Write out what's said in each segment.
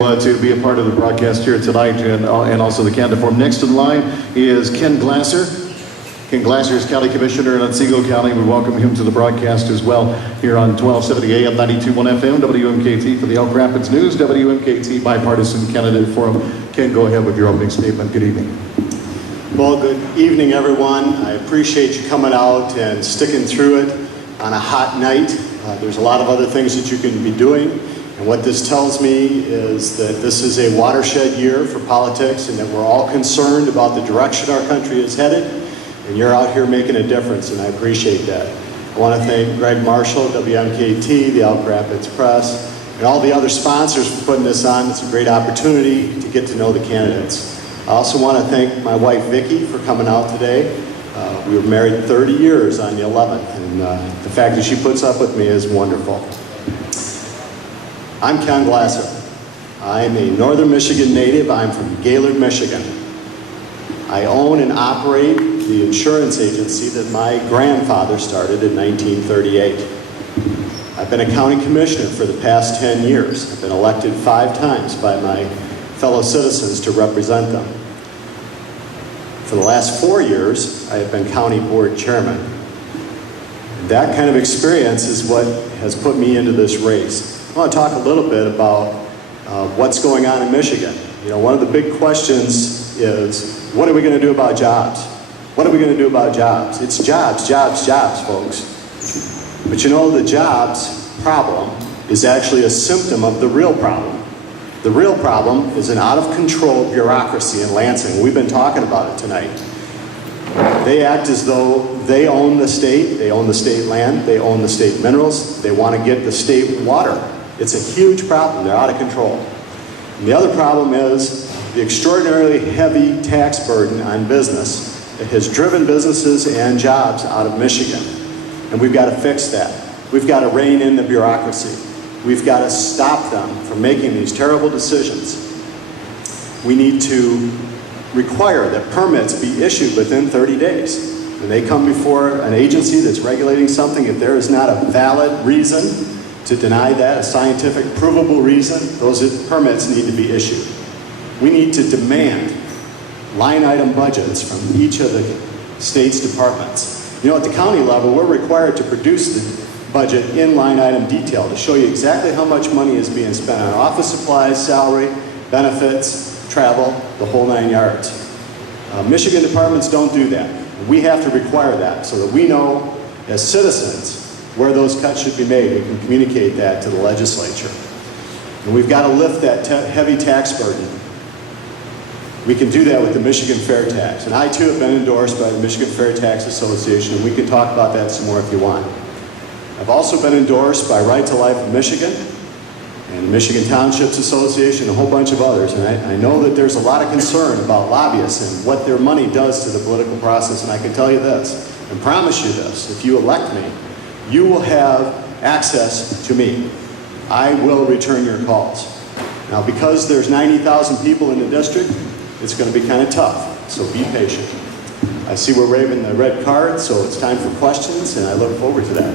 To be a part of the broadcast here tonight and also the Canada Forum. Next in line is Ken Glasser. Ken Glasser is County Commissioner in Otsego County. We welcome him to the broadcast as well here on 1270 AM, 92.1 FM, WMKT for the Elk Rapids News, WMKT Bipartisan Candidate Forum. Ken, go ahead with your opening statement. Good evening. Well, good evening, everyone. I appreciate you coming out and sticking through it on a hot night. There's a lot of other things that you can be doing. And what this tells me is that this is a watershed year for politics and that we're all concerned about the direction our country is headed. And you're out here making a difference, and I appreciate that. I want to thank Greg Marshall, WMKT, the Elk Rapids Press, and all the other sponsors for putting this on. It's a great opportunity to get to know the candidates. I also want to thank my wife, Vicki, for coming out today. We were married 30 years on the 11th, and the fact that she puts up with me is wonderful. I'm Ken Glasser. I'm a Northern Michigan native. I'm from Gaylord, Michigan. I own and operate the insurance agency that my grandfather started in 1938. I've been a county commissioner for the past 10 years. I've been elected 5 times by my fellow citizens to represent them. For the last 4 years, I have been county board chairman. That kind of experience is what has put me into this race. I want to talk a little bit about what's going on in Michigan. You know, one of the big questions is, what are we going to do about jobs? What are we going to do about jobs? It's jobs, jobs, jobs, folks. But you know, the jobs problem is actually a symptom of the real problem. The real problem is an out-of-control bureaucracy in Lansing. We've been talking about it tonight. They act as though they own the state land, they own the state minerals, they want to get the state water. It's a huge problem. They're out of control. And the other problem is the extraordinarily heavy tax burden on business that has driven businesses and jobs out of Michigan. And we've got to fix that. We've got to rein in the bureaucracy. We've got to stop them from making these terrible decisions. We need to require that permits be issued within 30 days. When they come before an agency that's regulating something, if there is not a valid reason to deny that, a scientific, provable reason, those permits need to be issued. We need to demand line item budgets from each of the state's departments. You know, at the county level, we're required to produce the budget in line item detail to show you exactly how much money is being spent on office supplies, salary, benefits, travel, the whole 9 yards. Michigan departments don't do that. We have to require that so that we know as citizens where those cuts should be made. We can communicate that to the legislature. And we've got to lift that heavy tax burden. We can do that with the Michigan Fair Tax. And I too have been endorsed by the Michigan Fair Tax Association, and we can talk about that some more if you want. I've also been endorsed by Right to Life of Michigan and the Michigan Townships Association, and a whole bunch of others. And I know that there's a lot of concern about lobbyists and what their money does to the political process. And I can tell you this, and promise you this, if you elect me, you will have access to me. I will return your calls. Now, because there's 90,000 people in the district, it's going to be kind of tough, so be patient. I see we're waving the red card, so it's time for questions, and I look forward to that.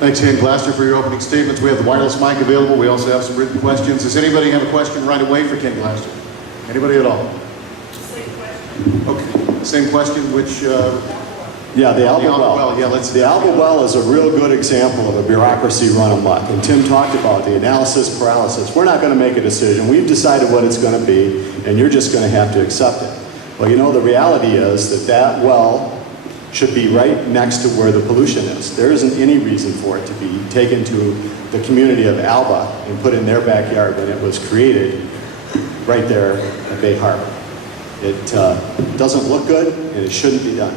Thanks, Ken Glasser, for your opening statements. We have the wireless mic available. We also have some written questions. Does anybody have a question right away for Ken Glasser? Anybody at all? Same question. Okay, same question, which... Yeah, the Alden well. Yeah, the Alden well is a real good example of a bureaucracy run amok. And Tim talked about the analysis paralysis. We're not going to make a decision. We've decided what it's going to be, and you're just going to have to accept it. Well, you know, the reality is that well should be right next to where the pollution is. There isn't any reason for it to be taken to the community of Alba and put in their backyard when it was created right there at Bay Harbor. It doesn't look good, and it shouldn't be done.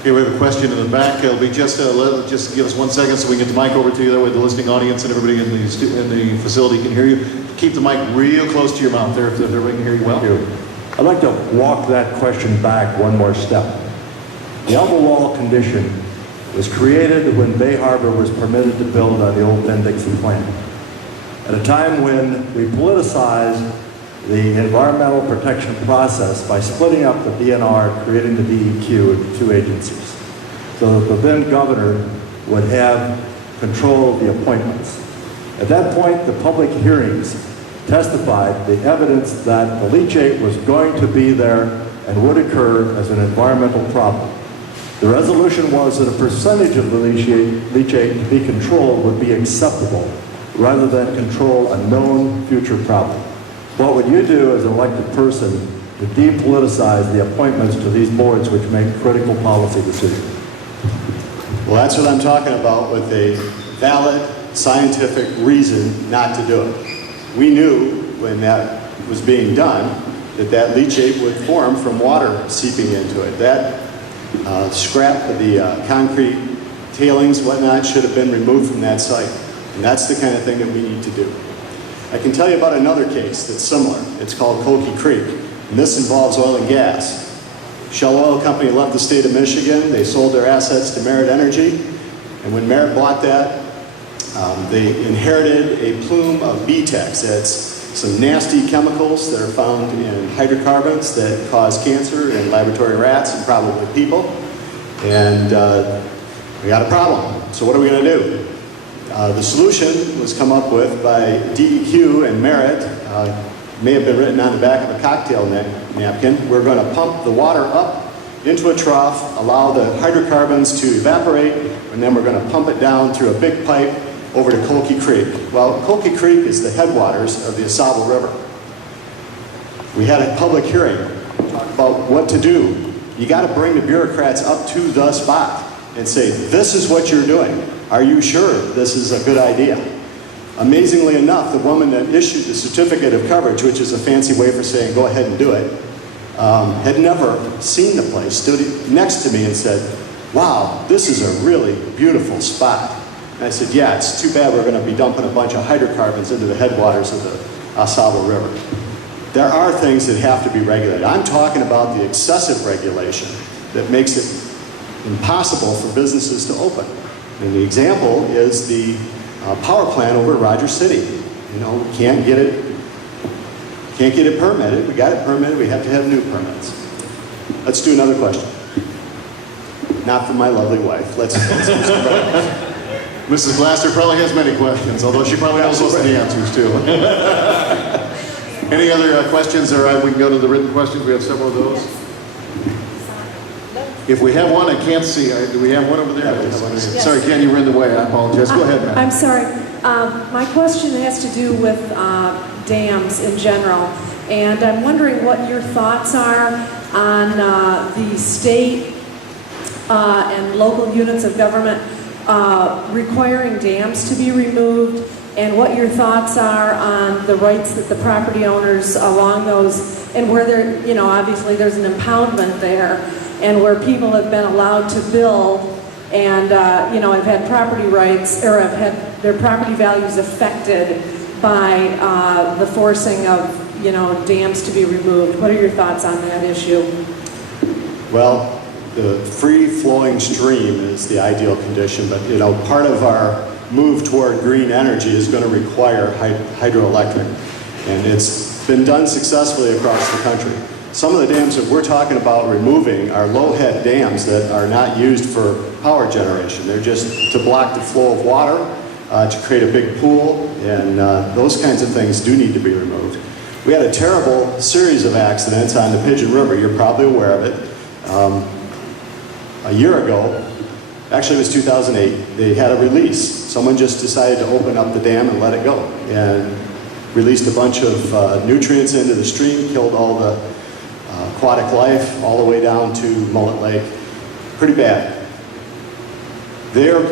Okay, we have a question in the back. It'll be just give us 1 second so we can get the mic over to you. That way the listening audience and everybody in the facility can hear you. Keep the mic real close to your mouth there if everybody can hear you well. Thank you. I'd like to walk that question back one more step. The Alba wall condition was created when Bay Harbor was permitted to build on the old Penn-Dixon plant. At a time when we politicized the environmental protection process by splitting up the DNR, creating the DEQ into 2 agencies, so that the then governor would have control of the appointments. At that point, the public hearings testified the evidence that the leachate was going to be there and would occur as an environmental problem. The resolution was that a percentage of the leachate to be controlled would be acceptable, rather than control a known future problem. What would you do as an elected person to depoliticize the appointments to these boards which make critical policy decisions? Well, that's what I'm talking about with a valid scientific reason not to do it. We knew when that was being done that that leachate would form from water seeping into it. That scrap of the concrete tailings, whatnot, should have been removed from that site. And that's the kind of thing that we need to do. I can tell you about another case that's similar. It's called Koki Creek, and this involves oil and gas. Shell Oil Company left the state of Michigan. They sold their assets to Merit Energy, and when Merit bought that, they inherited a plume of BTEX. That's some nasty chemicals that are found in hydrocarbons that cause cancer in laboratory rats and probably people. And we got a problem. So what are we going to do? The solution was come up with by DEQ and Merit. May have been written on the back of a cocktail napkin. We're going to pump the water up into a trough, allow the hydrocarbons to evaporate, and then we're going to pump it down through a big pipe over to Koki Creek. Well, Koki Creek is the headwaters of the Asaba River. We had a public hearing about what to do. You got to bring the bureaucrats up to the spot and say, this is what you're doing. Are you sure this is a good idea? Amazingly enough, the woman that issued the certificate of coverage, which is a fancy way for saying go ahead and do it, had never seen the place, stood next to me and said, wow, this is a really beautiful spot. And I said, yeah, it's too bad we're going to be dumping a bunch of hydrocarbons into the headwaters of the Asaba River. There are things that have to be regulated. I'm talking about the excessive regulation that makes it impossible for businesses to open. And the example is the power plant over at Rogers City. You know, we can't get it permitted. We got it permitted. We have to have new permits. Let's do another question. Not from my lovely wife. Let's Mrs. Glasser probably has many questions, although she probably knows most of the answers too. Any other questions? All right, we can go to the written questions. We have several of those. If we have one, I can't see. Do we have one over there? Yes. Sorry, Ken, you were in the way. I apologize. Go ahead, Matt. I'm sorry. My question has to do with dams in general. And I'm wondering what your thoughts are on the state and local units of government requiring dams to be removed, and what your thoughts are on the rights that the property owners along those, and where there, you know, obviously there's an impoundment there, and where people have been allowed to build and, you know, have had property rights, or have had their property values affected by the forcing of, you know, dams to be removed. What are your thoughts on that issue? Well, the free-flowing stream is the ideal condition, but, you know, part of our move toward green energy is going to require hydroelectric, and it's been done successfully across the country. Some of the dams that we're talking about removing are low-head dams that are not used for power generation. They're just to block the flow of water, to create a big pool, and those kinds of things do need to be removed. We had a terrible series of accidents on the Pigeon River. You're probably aware of it. A year ago, actually it was 2008, they had a release. Someone just decided to open up the dam and let it go, and released a bunch of nutrients into the stream, killed all the aquatic life all the way down to Mullet Lake. Pretty bad. They're,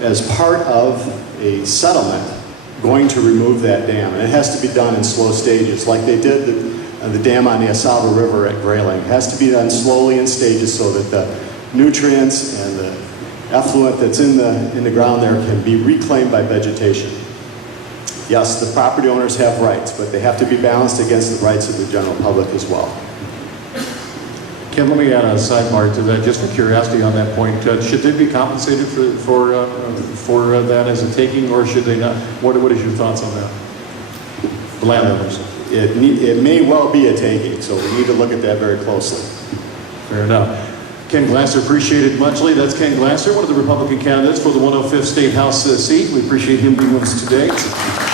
as part of a settlement, going to remove that dam, and it has to be done in slow stages, like they did the dam on the Asaba River at Grayling. It has to be done slowly in stages so that the nutrients and the effluent that's in the ground there can be reclaimed by vegetation. Yes, the property owners have rights, but they have to be balanced against the rights of the general public as well. Ken, let me add a sidebar to that, just for curiosity on that point. Should they be compensated for that as a taking, or should they not? What is your thoughts on that? The landowners. It may well be a taking, so we need to look at that very closely. Fair enough. Ken Glasser, appreciated muchly. That's Ken Glasser, one of the Republican candidates for the 105th State House seat. We appreciate him being with us today.